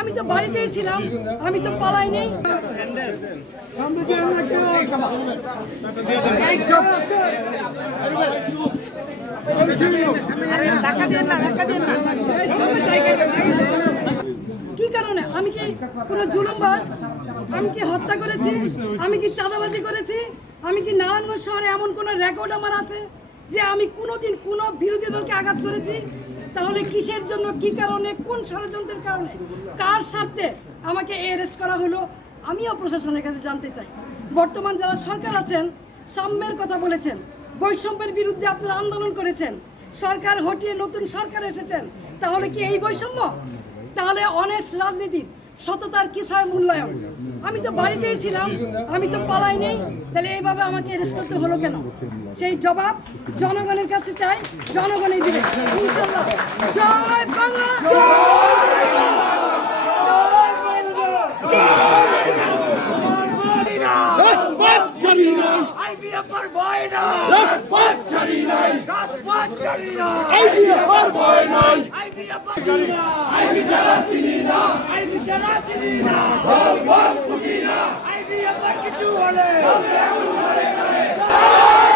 আমি তো বাড়িতেই ছিলাম, আমি তো পালাই নেই। কি কারণে? আমি কি কোনো জুলুমবাজ? আমি কি হত্যা করেছি? আমি কি চাঁদাবাজি করেছি? আমি কি নারায়ণগঞ্জ শহরে এমন কোন রেকর্ড আমার আছে যে আমি কোনোদিন কোনো বিরোধী দলকে আঘাত করেছি? তাহলে কিসের জন্য, কি কারণে, কোন ষড়যন্ত্রের কারণে, কার স্বার্থে আমাকে অ্যারেস্ট করা হলো? আমিও প্রশাসনের কাছে জানতে চাই। বর্তমান যারা সরকার আছেন, সাম্যের কথা বলেছেন, বৈষম্যের বিরুদ্ধে আপনারা আন্দোলন করেছেন, সরকার হটিয়ে নতুন সরকার এসেছেন, তাহলে কি এই বৈষম্য? তাহলে অনেস্ট রাজনীতি, সততার কিসের মূল্যায়ন? আমি তো বাড়িতেই ছিলাম, আমি তো পালাই নেই, তাহলে এইভাবে আমাকে অ্যারেস্ট করতে হলো কেন? সেই জবাব জনগণের কাছে চাই, জনগণই দিবে ইনশাআল্লাহ। জয় বাংলা। I